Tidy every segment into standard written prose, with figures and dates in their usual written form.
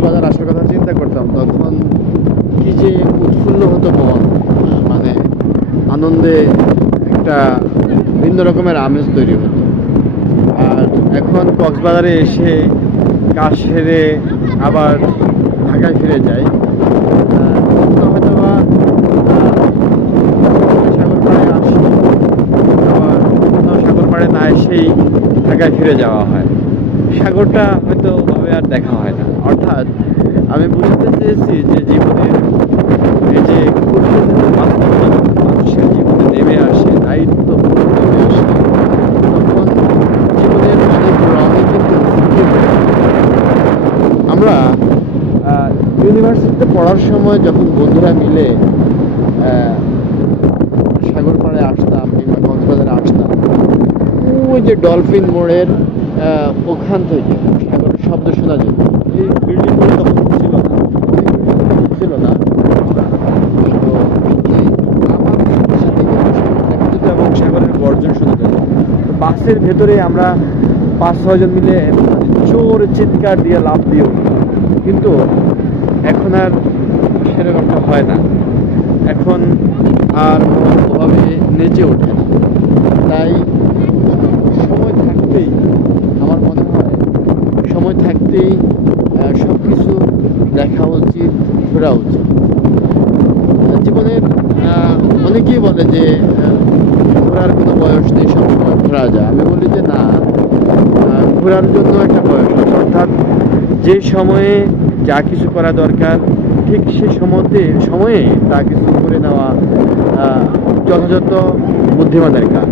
কক্সবাজার আসার কথা চিন্তা করতাম, তখন কি যে উৎফুল্ল হতো মন, মানে আনন্দে একটা ভিন্ন রকমের আমেজ তৈরি হতো। আর এখন কক্সবাজারে এসে কাজ সেরে আবার ঢাকায় ফিরে যাই, হয়তো বা সাগর পাড়ে আসি, আবার কোথাও সাগর পাড়ে না এসেই ঢাকায় ফিরে যাওয়া হয়। সাগরটা হয়তো ভাবে আর দেখা হয় না। অর্থাৎ আমি বুঝতে চেয়েছি যে জীবনের এই যে গুরুত্বপূর্ণ বাস্তবতা মানুষের জীবনে নেমে আসে, দায়িত্ব নেমে আসে, তখন জীবনের অনেক রঙে কিন্তু ফুটে ওঠে। আমরা ইউনিভার্সিটিতে পড়ার সময় যখন বন্ধুরা মিলে সাগর পাড়ে আসতাম কিংবা কক্সবাজারে আসতাম, ওই যে ডলফিন মোড়ের ওখান থেকে সাগরের শব্দ শোনা যেত। এই বিল্ডিংগুলো তখন ছিল না, তো আমার সাথে কিন্তু সাগর দেখা যেত এবং সাগরের গর্জন শোনা যেত। তো বাসের ভেতরে আমরা 5-6 জন মিলে জোর চিৎকার দিয়ে লাফ দিয়ে উঠতাম। কিন্তু এখন আর সেরকমটা হয় না, এখন আর মন ওভাবে নেচে ওঠে না। তাই সময় থাকতেই আমার মনে হয়, সময় থাকতেই সব কিছু দেখা উচিত, ঘোরা উচিত। জীবনের অনেকেই বলে যে ঘোরার কোনো বয়স নেই, সবসময় ঘোরা যায়। আমি বলি যে না, ঘোরার জন্য একটা বয়স আছে। অর্থাৎ যে সময়ে যা কিছু করা দরকার ঠিক সেই সময়ে তা কিছু করে নেওয়া যথাযথ বুদ্ধিমানের কাজ।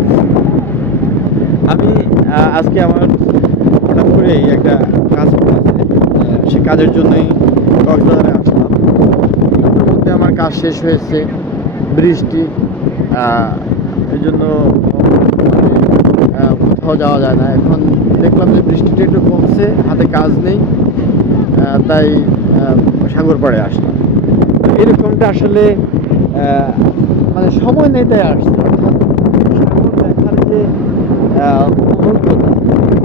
আমি আজকে আমার হঠাৎ করেই একটা কাজ করেছে, সে কাজের জন্যই কক্সবাজারে আসলাম। তার মধ্যে আমার কাজ শেষ হয়েছে, বৃষ্টি, এই জন্য কোথাও যাওয়া যায় না। এখন দেখলাম যে বৃষ্টিটা একটু কমছে, হাতে কাজ নেই, তাই সাগর পাড়ে আসলাম। এরকমটা আসলে মানে সময় নেই তাই আসছে। অর্থাৎ সাগর দেখার যে অভিজ্ঞতা,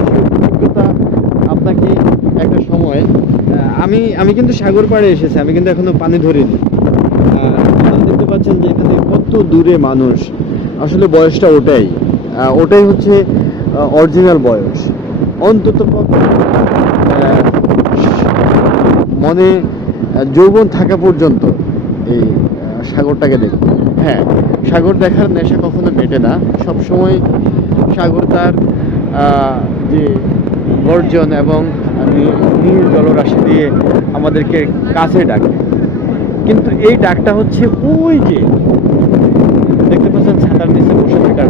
সেই অভিজ্ঞতা আপনাকে একটা সময় আমি কিন্তু সাগর পাড়ে এসেছি, আমি কিন্তু এখনো পানি ধরিনি। আপনারা দেখতে পাচ্ছেন যে এখানে কত দূরে মানুষ, আসলে বয়সটা ওটাই হচ্ছে অরিজিনাল বয়স। অন্তত মনে যৌবন থাকা পর্যন্ত এই সাগরটাকে দেখুন। হ্যাঁ, সাগর দেখার নেশা কখনো মেটে না, সবসময় সাগর তার যে গর্জন এবং নীল জলরাশি দিয়ে আমাদেরকে কাছে ডাকে। কিন্তু এই ডাকটা হচ্ছে ওই যে দেখতে পাচ্ছেন ছাতার নিচে বসে থাকার।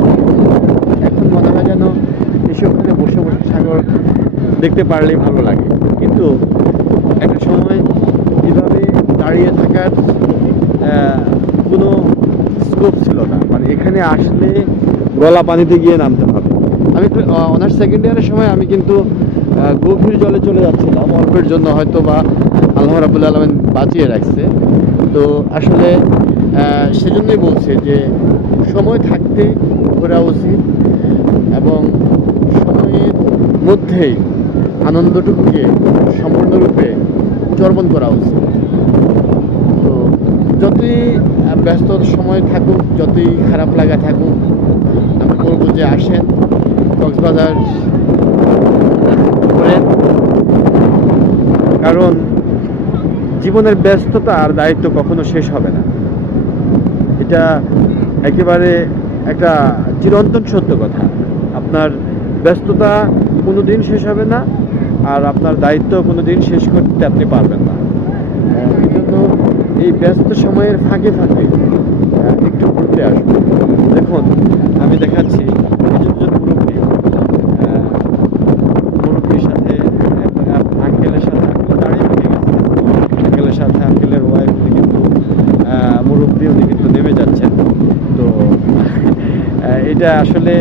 এখন মনে হয় যেন এসে ওখানে বসে বসে সাগর দেখতে পারলেই ভালো লাগে। কিন্তু একটা সময় এভাবে দাঁড়িয়ে থাকার কোনো স্কোপ ছিল না, মানে এখানে আসলে গলা পানিতে গিয়ে নামতে হবে। আমি অনার্স সেকেন্ড ইয়ারের সময় আমি কিন্তু গভীর জলে চলে যাচ্ছিলাম অল্পের জন্য, হয়তো বা আল্লাহ রাব্বুল আলামিন বাঁচিয়ে রাখছে। তো আসলে সেজন্যই বলছি যে সময় থাকতে ঘোরা উচিত এবং সময়ের মধ্যেই আনন্দটুকুকে সম্পূর্ণরূপে উদযাপন করা উচিত। তো যতই ব্যস্ত সময় থাকুক, যতই খারাপ লাগা থাকুক, আমি বলবো যে আসেন, কক্সবাজার ঘোরেন। কারণ জীবনের ব্যস্ততা আর দায়িত্ব কখনো শেষ হবে না, এটা একেবারে একটা চিরন্তন সত্য কথা। আপনার ব্যস্ততা কোনো দিন শেষ হবে না, আর আপনার দায়িত্ব কোনো দিন শেষ করতে আপনি পারবেন না। এই জন্য এই ব্যস্ত সময়ের ফাঁকে ফাঁকে একটু ঘুরতে আসবো। দেখুন, আমি দেখাচ্ছি একজন মুরব্বীর সাথে আঙ্কেলের সাথে দাঁড়িয়ে থেকে গেছে, আঙ্কেলের সাথে আঙ্কেলের ওয়াইফ, উনি কিন্তু মুরব্বী, উনি কিন্তু নেমে যাচ্ছেন। তো এটা আসলে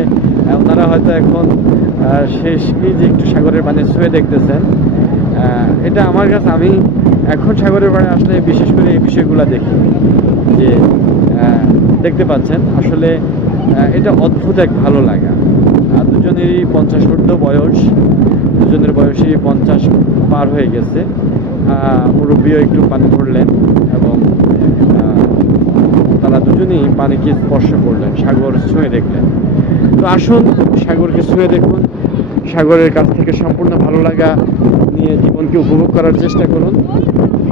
ওনারা হয়তো এখন শেষ এই যে একটু সাগরের পানি ছুঁয়ে দেখতেছেন, এটা আমার কাছে, আমি এখন সাগরের পাড়ে আসলে বিশেষ করে এই বিষয়গুলো দেখি যে দেখতে পাচ্ছেন আসলে এটা অদ্ভুত এক ভালো লাগা। দুজনেরই 50 ঊর্ধ্ব বয়স, দুজনের বয়সই 50 পার হয়ে গেছে। মুরব্বীও একটু পানি ধরলেন এবং তারা দুজনেই পানিকে স্পর্শ করলেন, সাগর ছুঁয়ে দেখলেন। তো আসুন সাগরকে ছুঁয়ে দেখুন, সাগরের কাছ থেকে সম্পূর্ণ ভালো লাগা নিয়ে জীবনকে উপভোগ করার চেষ্টা করুন।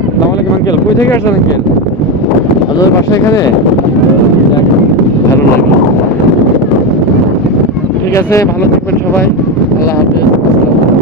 আসসালামু আলাইকুম আঙ্কেল, কই থেকে আসছেন আঙ্কেল? আপনাদের বাসা এখানে? যাক, ভালো লাগলো। ঠিক আছে, ভালো থাকবেন সবাই, আল্লাহ হাফেজ, আসসালামু আলাইকুম।